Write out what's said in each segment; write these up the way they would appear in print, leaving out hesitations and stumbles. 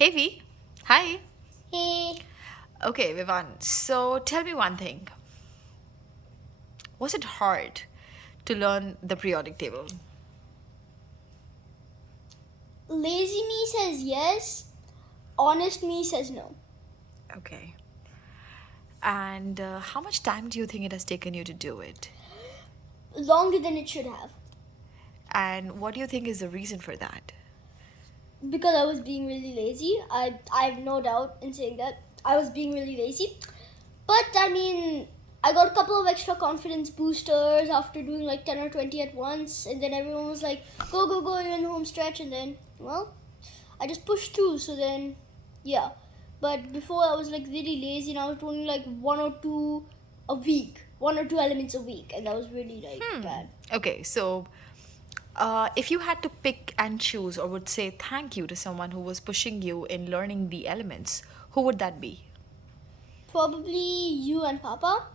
Hey V. Hi. Hey, Okay, Vivan. So tell me one thing. Was it hard to learn the periodic table? lazy me says yes, honest me says no. Okay. And how much time do you think it has taken you to do it? Longer than it should have. And what do you think is the reason for that? Because I was being really lazy. I have no doubt in saying that. I was being really lazy. But I mean, I got a couple of extra confidence boosters after doing like 10 or 20 at once. And then everyone was like, go, go, go, you're in the home stretch. And then, well, I just pushed through. So then, yeah. But before I was like really lazy and I was doing like one or two a week, one or two elements a week. And that was really like bad. Okay, so if you had to pick and choose or would say thank you to someone who was pushing you in learning the elements, who would that be? Probably you and Papa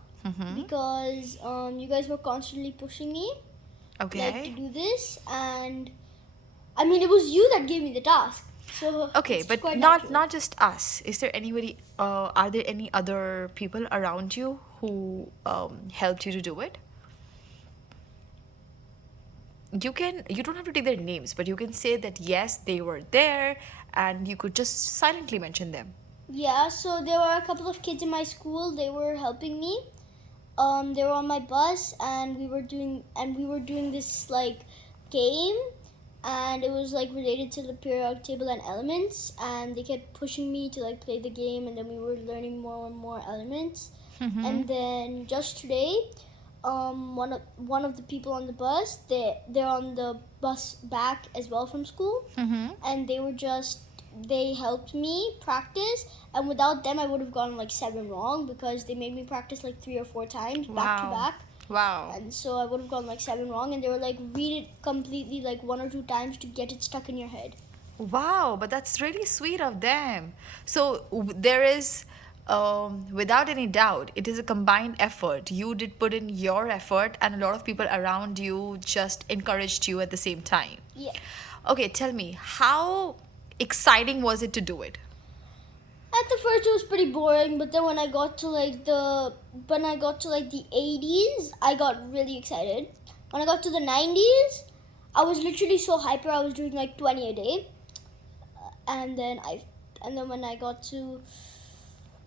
because you guys were constantly pushing me like to Okay. do this, and I mean it was you that gave me the task, so Okay, it's but quite not natural. not just us. Is there anybody? Are there any other people around you who helped you to do it? You don't have to take their names, but you can say that yes, they were there, and you could just silently mention them. Yeah, so there were a couple of kids in my school. They were helping me. They were on my bus, and we were doing this like game, and it was like related to the periodic table and elements, and they kept pushing me to like play the game, and then we were learning more and more elements. And then just today, one of the people on the bus, they're on the bus back as well from school, and they helped me practice, and without them I would have gotten like seven wrong because they made me practice like three or four times back to Wow. back, Wow. and so I would have gotten like seven wrong, and they were like read it completely like one or two times to get it stuck in your head. Wow, but that's really sweet of them. So there is, without any doubt, it is a combined effort. You did put in your effort, and a lot of people around you just encouraged you at the same time. Yeah. Okay, tell me, how exciting was it to do it? At the first, it was pretty boring, but then when I got to like the 80s, I got really excited. When I got to the 90s, I was literally so hyper. I was doing like 20 a day, and then I, and then when I got to,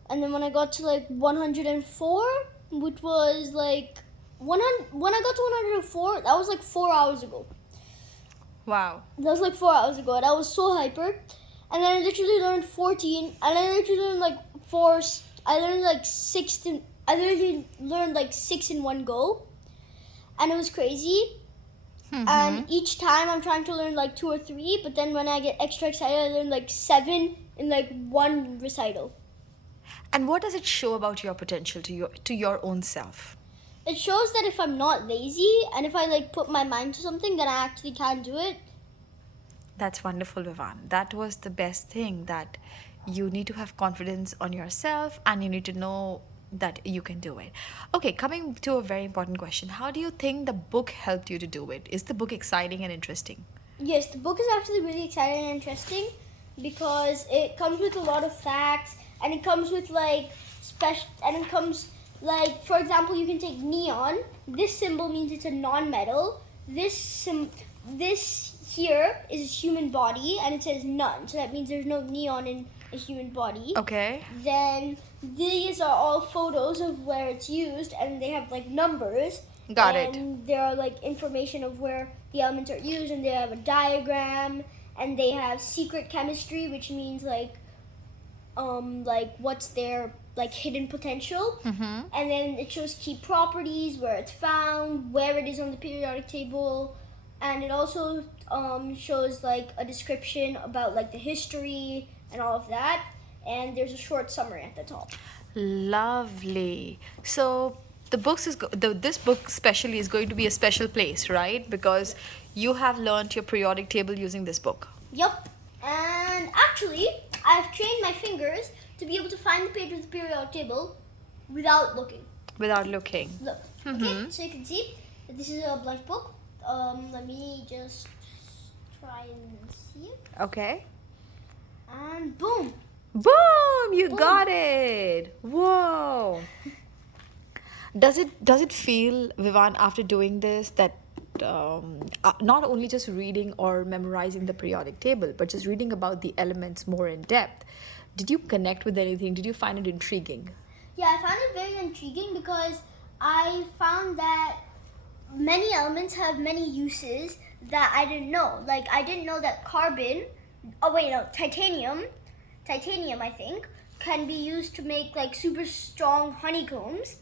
and then when I got to like 104, which was like 100. When I got to 104, that was like 4 hours ago. Wow. That was like 4 hours ago, and I was so hyper. And then I literally learned 14, and I literally learned like four. I learned like six. I literally learned like six in one go, and it was crazy. And each time I'm trying to learn like two or three, but then when I get extra excited, I learn like seven in like one recital. And what does it show about your potential to your own self? It shows that if I'm not lazy and if I like put my mind to something, then I actually can do it. That's wonderful, Vivan. That was the best thing, that you need to have confidence on yourself and you need to know that you can do it. Okay, coming to a very important question. How do you think the book helped you to do it? Is the book exciting and interesting? Yes, the book is actually really exciting and interesting because it comes with a lot of facts, and it comes with like special, and it comes like, for example, you can take neon. This symbol means it's a non-metal. This here is a human body, and it says none, so that means there's no neon in a human body. Okay. Then these are all photos of where it's used, and they have like numbers. Got it. And there are like information of where the elements are used, and they have a diagram, and they have secret chemistry, which means like what's their like hidden potential. And then it shows key properties, where it's found, where it is on the periodic table, and it also shows like a description about like the history and all of that, and there's a short summary at the top. Lovely. So this book especially is going to be a special place, right? Because you have learned your periodic table using this book. Yep. And actually, I've trained my fingers to be able to find the page of the periodic table without looking. Without looking. Look. Okay, so you can see that this is a blank book. Let me just try and see it. Okay. And boom. Boom! You Boom. got it. Whoa. Does it feel, Vivan, after doing this that not only just reading or memorizing the periodic table, but just reading about the elements more in depth, did you connect with anything? Did you find it intriguing? Yeah, I found it very intriguing because I found that many elements have many uses that I didn't know. Like, I didn't know that carbon, oh wait, no, titanium, I think, can be used to make like super strong honeycombs,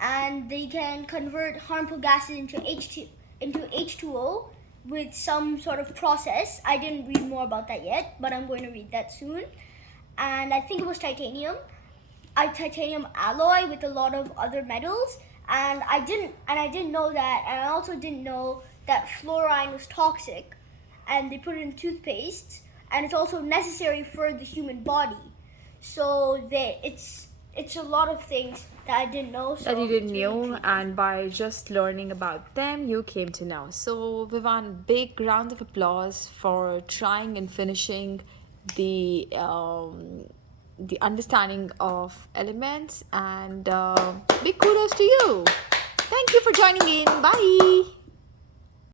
and they can convert harmful gases into H2O with some sort of process. I didn't read more about that yet, but I'm going to read that soon. And I think it was titanium, a titanium alloy with a lot of other metals, and I didn't know that, and I also didn't know that fluorine was toxic, and they put it in toothpaste, and it's also necessary for the human body. So it's a lot of things that I didn't know. So That you didn't it's really know, intriguing. and by just learning about them, you came to know. So, Vivan, big round of applause for trying and finishing the understanding of elements, and big kudos to you. Thank you for joining in. Bye.